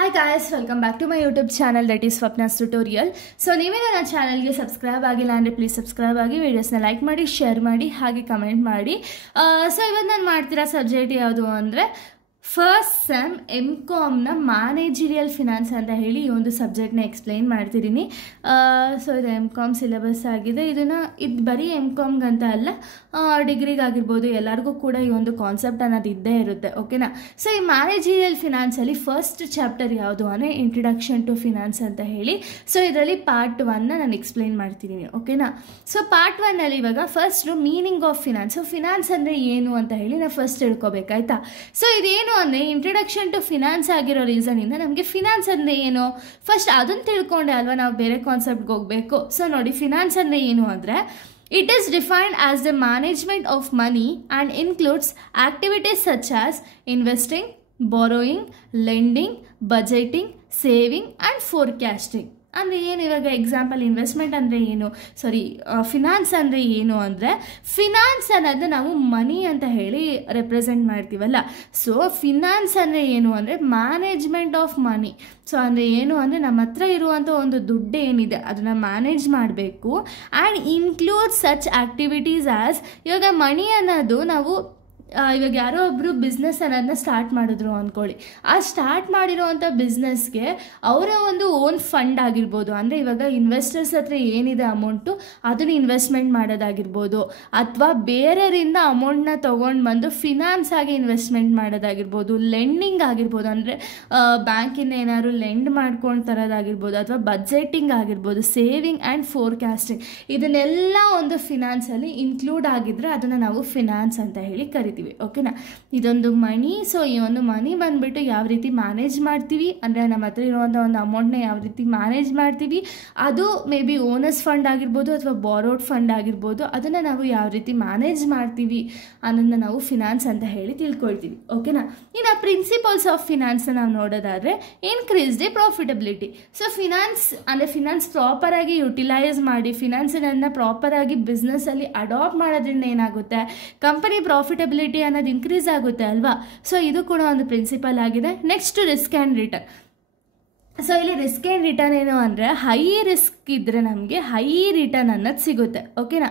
Hi guys, welcome back to my YouTube channel that is Swapna's Tutorial. So ನೀವೇ ನನ್ನ ಚಾನಲ್ಗೆ subscribe ಆಗಿಲ್ಲ ಅಂದರೆ ಪ್ಲೀಸ್ ಸಬ್ಸ್ಕ್ರೈಬ್ ಆಗಿ ವಿಡಿಯೋಸ್ನ ಲೈಕ್ ಮಾಡಿ ಶೇರ್ ಮಾಡಿ ಹಾಗೆ ಕಮೆಂಟ್ ಮಾಡಿ. ಸೊ ಇವತ್ತು ನಾನು ಮಾಡ್ತಿರೋ ಸಬ್ಜೆಕ್ಟ್ ಯಾವುದು ಅಂದರೆ ಫಸ್ಟ್ ಸೆಮ್ MCOMನ ಮ್ಯಾನೇಜರಿಯಲ್ ಫಿನಾನ್ಸ್ ಅಂತ ಹೇಳಿ ಈ ಒಂದು ಸಬ್ಜೆಕ್ಟ್ನ ಎಕ್ಸ್ಪ್ಲೈನ್ ಮಾಡ್ತಿದ್ದೀನಿ. ಸೊ ಇದು MCOM ಸಿಲೆಬಸ್ ಆಗಿದೆ. ಇದು ಬರೀ MCOMಗಂತ ಅಲ್ಲ, ಡಿಗ್ರಿಗಾಗಿರ್ಬೋದು ಎಲ್ಲರಿಗೂ ಕೂಡ ಈ ಒಂದು ಕಾನ್ಸೆಪ್ಟ್ ಅನ್ನೋದು ಇದ್ದೇ ಇರುತ್ತೆ. ಓಕೆನಾ. ಸೊ ಈ ಮ್ಯಾನೇಜರಿಯಲ್ ಫಿನಾನ್ಸಲ್ಲಿ ಫಸ್ಟ್ ಚಾಪ್ಟರ್ ಯಾವುದು ಅಂದರೆ ಇಂಟ್ರಡಕ್ಷನ್ ಟು ಫಿನಾನ್ಸ್ ಅಂತ ಹೇಳಿ. ಸೊ ಇದರಲ್ಲಿ ಪಾರ್ಟ್ 1ನ ನಾನು ಎಕ್ಸ್ಪ್ಲೈನ್ ಮಾಡ್ತಿದ್ದೀನಿ. ಓಕೆನಾ. ಸೊ ಪಾರ್ಟ್ 1ನಲ್ಲಿ ಇವಾಗ first meaning of finance. So finance ಅಂದರೆ ಏನು ಅಂತ ಹೇಳಿ ನಾವು ಫಸ್ಟ್ ತಿಳ್ಕೊಬೇಕಾಯ್ತಾ. ಸೊ ಇದೇನು ಅಂದರೆ ಇಂಟ್ರಡಕ್ಷನ್ ಟು ಫಿನಾನ್ಸ್ ಆಗಿರೋ ರೀಸನಿಂದ ನಮಗೆ ಫಿನಾನ್ಸ್ ಅಂದರೆ ಏನು ಫಸ್ಟ್ ಅದನ್ನು ತಿಳ್ಕೊಂಡೆ ಅಲ್ವಾ ನಾವು ಬೇರೆ ಕಾನ್ಸೆಪ್ಟ್ಗೆ ಹೋಗಬೇಕು. ಸೊ ನೋಡಿ, ಫಿನಾನ್ಸ್ ಅಂದರೆ ಏನು ಅಂದರೆ it is defined as the management of money and includes activities such as investing, borrowing, lending, budgeting, saving and forecasting. ಅಂದರೆ ಏನು ಇವಾಗ ಎಕ್ಸಾಂಪಲ್ ಇನ್ವೆಸ್ಟ್ಮೆಂಟ್ ಅಂದರೆ ಏನು, ಫಿನಾನ್ಸ್ ಅಂದರೆ ಏನು ಅಂದರೆ ಫಿನಾನ್ಸ್ ಅನ್ನೋದು ನಾವು ಮನಿ ಅಂತ ಹೇಳಿ ರೆಪ್ರೆಸೆಂಟ್ ಮಾಡ್ತೀವಲ್ಲ. ಸೊ ಫಿನಾನ್ಸ್ ಅಂದರೆ ಏನು ಅಂದರೆ ಮ್ಯಾನೇಜ್ಮೆಂಟ್ ಆಫ್ ಮನಿ. ಸೊ ಅಂದರೆ ಏನು ಅಂದರೆ ನಮ್ಮ ಹತ್ರ ಇರುವಂಥ ಒಂದು ದುಡ್ಡು ಏನಿದೆ ಅದನ್ನು ಮ್ಯಾನೇಜ್ ಮಾಡಬೇಕು. And include such activities as, ಇವಾಗ ಮನಿ ಅನ್ನೋದು ನಾವು ಇವಾಗ ಯಾರೋ ಒಬ್ಬರು ಬಿಸ್ನೆಸ್ ಅನ್ನೋದನ್ನ ಸ್ಟಾರ್ಟ್ ಮಾಡಿದ್ರು ಅಂದ್ಕೊಳ್ಳಿ. ಆ ಸ್ಟಾರ್ಟ್ ಮಾಡಿರೋವಂಥ ಬಿಸ್ನೆಸ್ಗೆ ಅವರ ಒಂದು ಓನ್ ಫಂಡ್ ಆಗಿರ್ಬೋದು, ಅಂದರೆ ಇವಾಗ ಇನ್ವೆಸ್ಟರ್ಸ್ ಹತ್ರ ಏನಿದೆ ಅಮೌಂಟು ಅದನ್ನು ಇನ್ವೆಸ್ಟ್ಮೆಂಟ್ ಮಾಡೋದಾಗಿರ್ಬೋದು, ಅಥವಾ ಬೇರೆಯವರಿಂದ ಅಮೌಂಟ್ನ ತೊಗೊಂಡು ಬಂದು ಫಿನಾನ್ಸ್ ಆಗಿ ಇನ್ವೆಸ್ಟ್ಮೆಂಟ್ ಮಾಡೋದಾಗಿರ್ಬೋದು, ಲೆಂಡಿಂಗ್ ಆಗಿರ್ಬೋದು, ಅಂದರೆ ಬ್ಯಾಂಕಿಂದ ಏನಾದ್ರು ಲೆಂಡ್ ಮಾಡ್ಕೊಂಡು ತರೋದಾಗಿರ್ಬೋದು, ಅಥವಾ ಬಜೆಟಿಂಗ್ ಆಗಿರ್ಬೋದು, ಸೇವಿಂಗ್ ಆ್ಯಂಡ್ ಫೋರ್ಕಾಸ್ಟಿಂಗ್, ಇದನ್ನೆಲ್ಲ ಒಂದು ಫಿನಾನ್ಸಲ್ಲಿ ಇನ್ಕ್ಲೂಡ್ ಆಗಿದ್ದರೆ ಅದನ್ನು ನಾವು ಫಿನಾನ್ಸ್ ಅಂತ ಹೇಳಿ ಕರಿತೀವಿ. ಓಕೆನಾ. ಇದೊಂದು ಮನಿ. ಸೊ ಈ ಒಂದು ಮನಿ ಬಂದುಬಿಟ್ಟು ಯಾವ ರೀತಿ ಮ್ಯಾನೇಜ್ ಮಾಡ್ತೀವಿ ಅಂದರೆ ನಮ್ಮ ಹತ್ರ ಇರುವಂಥ ಒಂದು ಅಮೌಂಟ್ನ ಯಾವ ರೀತಿ ಮ್ಯಾನೇಜ್ ಮಾಡ್ತೀವಿ, ಅದು ಮೇ ಬಿ ಓನರ್ಸ್ ಫಂಡ್ ಆಗಿರ್ಬೋದು ಅಥವಾ ಬಾರೋಡ್ ಫಂಡ್ ಆಗಿರ್ಬೋದು, ಅದನ್ನು ನಾವು ಯಾವ ರೀತಿ ಮ್ಯಾನೇಜ್ ಮಾಡ್ತೀವಿ ಅನ್ನೋದನ್ನ ನಾವು ಫಿನಾನ್ಸ್ ಅಂತ ಹೇಳಿ ತಿಳ್ಕೊಳ್ತೀವಿ. ಓಕೆನಾ. ಇನ್ನು ಪ್ರಿನ್ಸಿಪಲ್ಸ್ ಆಫ್ ಫಿನಾನ್ಸ್ನ ನಾವು ನೋಡೋದಾದರೆ increase the profitability. So finance ಪ್ರಾಪರಾಗಿ ಯುಟಿಲೈಸ್ ಮಾಡಿ ಫಿನಾನ್ಸನ್ನು ಪ್ರಾಪರಾಗಿ ಬಿಸ್ನೆಸ್ಸಲ್ಲಿ ಅಡಾಪ್ಟ್ ಮಾಡೋದ್ರಿಂದ ಏನಾಗುತ್ತೆ, ಕಂಪನಿ ಪ್ರಾಫಿಟಬಿಲಿಟಿ ಅನ್ನೋದು ಇನ್ಕ್ರೀಸ್ ಆಗುತ್ತೆ ಅಲ್ವಾ. ಸೊ ಇದು ಕೂಡ ಒಂದು ಪ್ರಿನ್ಸಿಪಲ್ ಆಗಿದೆ. Next risk and return. So ಇಲ್ಲಿ ರಿಸ್ಕ್ ಆ್ಯಂಡ್ ರಿಟರ್ನ್ ಏನು ಅಂದರೆ ಹೈ ರಿಸ್ಕ್ ಇದ್ದರೆ ನಮಗೆ ಹೈ ರಿಟರ್ನ್ ಅನ್ನೋದು ಸಿಗುತ್ತೆ. ಓಕೆನಾ.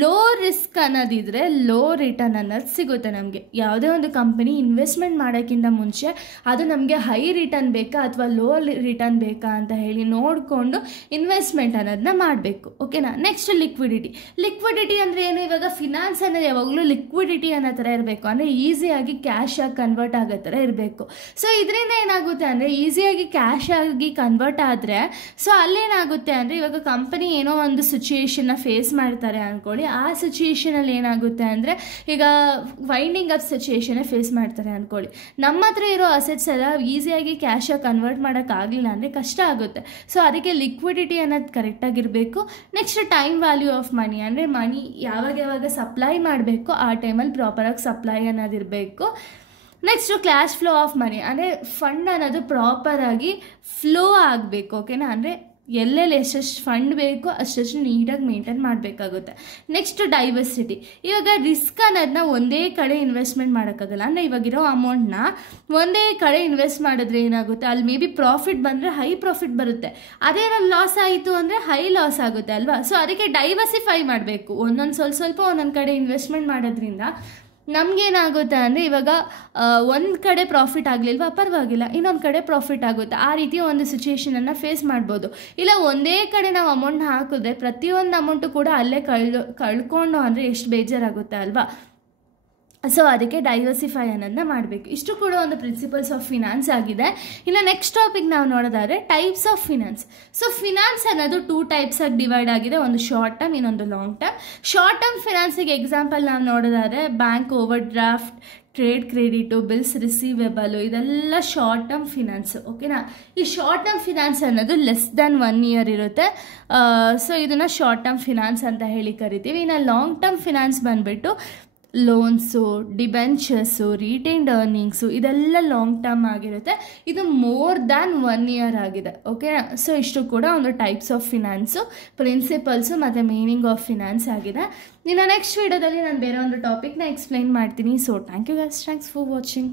ಲೋ ರಿಸ್ಕ್ ಅನ್ನೋದಿದ್ರೆ ಲೋ ರಿಟರ್ನ್ ಅನ್ನೋದು ಸಿಗುತ್ತೆ ನಮಗೆ. ಯಾವುದೇ ಒಂದು ಕಂಪನಿ ಇನ್ವೆಸ್ಟ್ಮೆಂಟ್ ಮಾಡೋಕ್ಕಿಂತ ಮುಂಚೆ ಅದು ನಮಗೆ ಹೈ ರಿಟರ್ನ್ ಬೇಕಾ ಅಥವಾ ಲೋ ರಿಟರ್ನ್ ಬೇಕಾ ಅಂತ ಹೇಳಿ ನೋಡಿಕೊಂಡು ಇನ್ವೆಸ್ಟ್ಮೆಂಟ್ ಅನ್ನೋದನ್ನ ಮಾಡಬೇಕು. ಓಕೆನಾ. ನೆಕ್ಸ್ಟ್ ಲಿಕ್ವಿಡಿಟಿ ಅಂದರೆ ಏನು, ಇವಾಗ ಫಿನಾನ್ಸ್ ಅನ್ನೋದು ಯಾವಾಗಲೂ ಲಿಕ್ವಿಡಿಟಿ ಅನ್ನೋ ಥರ ಇರಬೇಕು, ಅಂದರೆ ಈಸಿಯಾಗಿ ಕ್ಯಾಶ್ ಆಗಿ ಕನ್ವರ್ಟ್ ಆಗೋ ಥರ ಇರಬೇಕು. ಸೊ ಇದರಿಂದ ಏನಾಗುತ್ತೆ ಅಂದರೆ ಈಸಿಯಾಗಿ ಕ್ಯಾಶ್ ಆಗಿ ಕನ್ವರ್ಟ್ ಆದರೆ ಸೊ ಅಲ್ಲೇನಾಗುತ್ತೆ ಅಂದರೆ ಇವಾಗ ಕಂಪನಿ ಏನೋ ಒಂದು ಸಿಚುಯೇಷನ್ನ ಫೇಸ್ ಮಾಡ್ತಾರೆ ಅಂದ್ಕೊಳ್ಳಿ. ಆ ಸಿಚುಯೇಷನಲ್ಲಿ ಏನಾಗುತ್ತೆ ಅಂದರೆ ಈಗ ವೈಂಡಿಂಗ್ ಅಪ್ ಸಿಚುಯೇಷನ್ನೇ ಫೇಸ್ ಮಾಡ್ತಾರೆ ಅಂದ್ಕೊಳ್ಳಿ. ನಮ್ಮ ಹತ್ರ ಇರೋ ಅಸೆಟ್ಸ್ ಎಲ್ಲ ಈಸಿಯಾಗಿ ಕ್ಯಾಶಾಗಿ ಕನ್ವರ್ಟ್ ಮಾಡೋಕ್ಕಾಗಲಿಲ್ಲ ಅಂದರೆ ಕಷ್ಟ ಆಗುತ್ತೆ. ಸೊ ಅದಕ್ಕೆ ಲಿಕ್ವಿಡಿಟಿ ಅನ್ನೋದು ಕರೆಕ್ಟಾಗಿರಬೇಕು. Next time value of money, ಅಂದರೆ ಮನಿ ಯಾವಾಗ ಸಪ್ಲೈ ಮಾಡಬೇಕು ಆ ಟೈಮಲ್ಲಿ ಪ್ರಾಪರಾಗಿ ಸಪ್ಲೈ ಅನ್ನೋದಿರಬೇಕು. Next cash flow of money, ಅಂದರೆ ಫಂಡ್ ಅನ್ನೋದು ಪ್ರಾಪರಾಗಿ ಫ್ಲೋ ಆಗಬೇಕು. ಓಕೆನಾ. ಅಂದರೆ ಎಲ್ಲೆಲ್ಲಿ ಎಷ್ಟೆಷ್ಟು ಫಂಡ್ ಬೇಕೋ ಅಷ್ಟೆಷ್ಟು ನೀಟಾಗಿ ಮೇಂಟೈನ್ ಮಾಡಬೇಕಾಗುತ್ತೆ. Next diversity. ಇವಾಗ ರಿಸ್ಕ್ ಅನ್ನೋದನ್ನ ಒಂದೇ ಕಡೆ ಇನ್ವೆಸ್ಟ್ಮೆಂಟ್ ಮಾಡೋಕ್ಕಾಗಲ್ಲ. ಅಂದರೆ ಇವಾಗಿರೋ ಅಮೌಂಟ್ನ ಒಂದೇ ಕಡೆ ಇನ್ವೆಸ್ಟ್ ಮಾಡಿದ್ರೆ ಏನಾಗುತ್ತೆ, ಅಲ್ಲಿ ಮೇ ಬಿ ಪ್ರಾಫಿಟ್ ಬಂದರೆ ಹೈ ಪ್ರಾಫಿಟ್ ಬರುತ್ತೆ, ಅದೇನಾದ್ರು ಲಾಸ್ ಆಯಿತು ಅಂದರೆ ಹೈ ಲಾಸ್ ಆಗುತ್ತೆ ಅಲ್ವಾ. ಸೊ ಅದಕ್ಕೆ ಡೈವರ್ಸಿಫೈ ಮಾಡಬೇಕು. ಸ್ವಲ್ಪ ಒಂದೊಂದು ಕಡೆ ಇನ್ವೆಸ್ಟ್ಮೆಂಟ್ ಮಾಡೋದ್ರಿಂದ ನಮಗೇನಾಗುತ್ತೆ ಅಂದರೆ ಇವಾಗ ಒಂದು ಕಡೆ ಪ್ರಾಫಿಟ್ ಆಗಲಿಲ್ವಾ ಪರವಾಗಿಲ್ಲ, ಇನ್ನೊಂದು ಕಡೆ ಪ್ರಾಫಿಟ್ ಆಗುತ್ತೆ. ಆ ರೀತಿ ಒಂದು ಸಿಚುಯೇಷನನ್ನು ಫೇಸ್ ಮಾಡ್ಬೋದು. ಇಲ್ಲ ಒಂದೇ ಕಡೆ ನಾವು ಅಮೌಂಟ್ನ ಹಾಕಿದ್ರೆ ಪ್ರತಿಯೊಂದು ಅಮೌಂಟು ಕೂಡ ಅಲ್ಲೇ ಕಳ್ಕೊಂಡು ಅಂದರೆ ಎಷ್ಟು ಬೇಜಾರಾಗುತ್ತೆ ಅಲ್ವಾ. ಸೊ ಅದಕ್ಕೆ ಡೈವರ್ಸಿಫೈ ಅನ್ನೋದನ್ನ ಮಾಡಬೇಕು. ಇಷ್ಟು ಕೂಡ ಒಂದು ಪ್ರಿನ್ಸಿಪಲ್ಸ್ ಆಫ್ ಫಿನಾನ್ಸ್ ಆಗಿದೆ. ಇನ್ನು ನೆಕ್ಸ್ಟ್ ಟಾಪಿಕ್ ನಾವು ನೋಡೋದಾದರೆ types of finance. So finance ಅನ್ನೋದು 2 ಟೈಪ್ಸ್ ಆಗಿ ಡಿವೈಡ್ ಆಗಿದೆ, ಒಂದು ಶಾರ್ಟ್ ಟರ್ಮ್ ಇನ್ನೊಂದು ಲಾಂಗ್ ಟರ್ಮ್. ಶಾರ್ಟ್ ಟರ್ಮ್ ಫಿನಾನ್ಸಿಗೆ ಎಕ್ಸಾಂಪಲ್ ನಾವು ನೋಡೋದಾದರೆ bank overdraft, trade credit, bills receivable, ಇದೆಲ್ಲ ಶಾರ್ಟ್ ಟರ್ಮ್ ಫಿನಾನ್ಸು. ಓಕೆನಾ. ಈ ಶಾರ್ಟ್ ಟರ್ಮ್ ಫಿನಾನ್ಸ್ ಅನ್ನೋದು ಲೆಸ್ ದ್ಯಾನ್ 1 ಇಯರ್ ಇರುತ್ತೆ. ಸೊ ಇದನ್ನು ಶಾರ್ಟ್ ಟರ್ಮ್ ಫಿನಾನ್ಸ್ ಅಂತ ಹೇಳಿ ಕರಿತೀವಿ. ಇನ್ನು ಲಾಂಗ್ ಟರ್ಮ್ ಫಿನಾನ್ಸ್ ಬಂದುಬಿಟ್ಟು ಲೋನ್ಸು, ಡಿಬೆಂಚರ್ಸು, ರಿಟೈನ್ಡ್ ಅರ್ನಿಂಗ್ಸು, ಇದೆಲ್ಲ ಲಾಂಗ್ ಟರ್ಮ್ ಆಗಿರುತ್ತೆ. ಇದು ಮೋರ್ ದ್ಯಾನ್ 1 ಇಯರ್ ಆಗಿದೆ. ಓಕೆ. ಸೊ ಇಷ್ಟು ಕೂಡ ಒಂದು ಟೈಪ್ಸ್ ಆಫ್ ಫಿನಾನ್ಸು, ಪ್ರಿನ್ಸಿಪಲ್ಸು ಮತ್ತು ಮೀನಿಂಗ್ ಆಫ್ ಫಿನಾನ್ಸ್ ಆಗಿದೆ. ಇನ್ನು ನೆಕ್ಸ್ಟ್ ವಿಡಿಯೋದಲ್ಲಿ ನಾನು ಬೇರೆ ಒಂದು ಟಾಪಿಕ್ನ ಎಕ್ಸ್ಪ್ಲೈನ್ ಮಾಡ್ತೀನಿ. So thank you guys, thanks for watching.